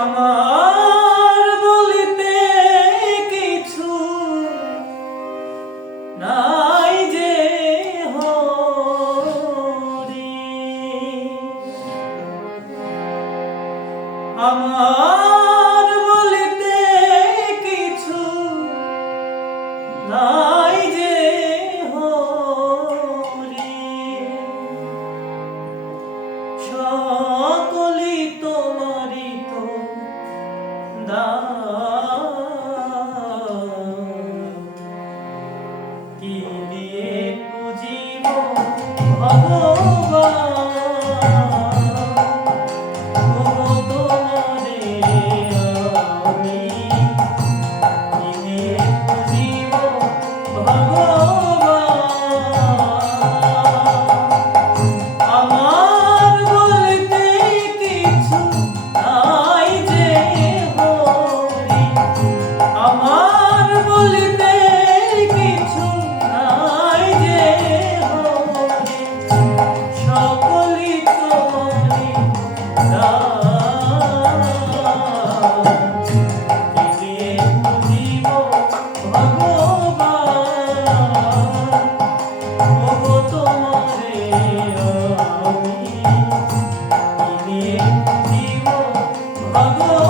আমার বলিতে কিছু নাই যে হরি, আমার বলিতে কিছু নাই যে হরি, সকলি তোমারি তো দান, কি দিয়ে পুজিব ভগবান, ওগো তোমারে আমি কি দিয়ে পুজিব ভগবান। আমার বলতে কিছু নাই যে হরি, আমার বলতে কিছু নাই যে হরি, সকলি তোমারি দান, কি দিয়ে পুজিব ভগবান, ওগো তোমারে আমি কি দিয়ে পুজিব ভগবান।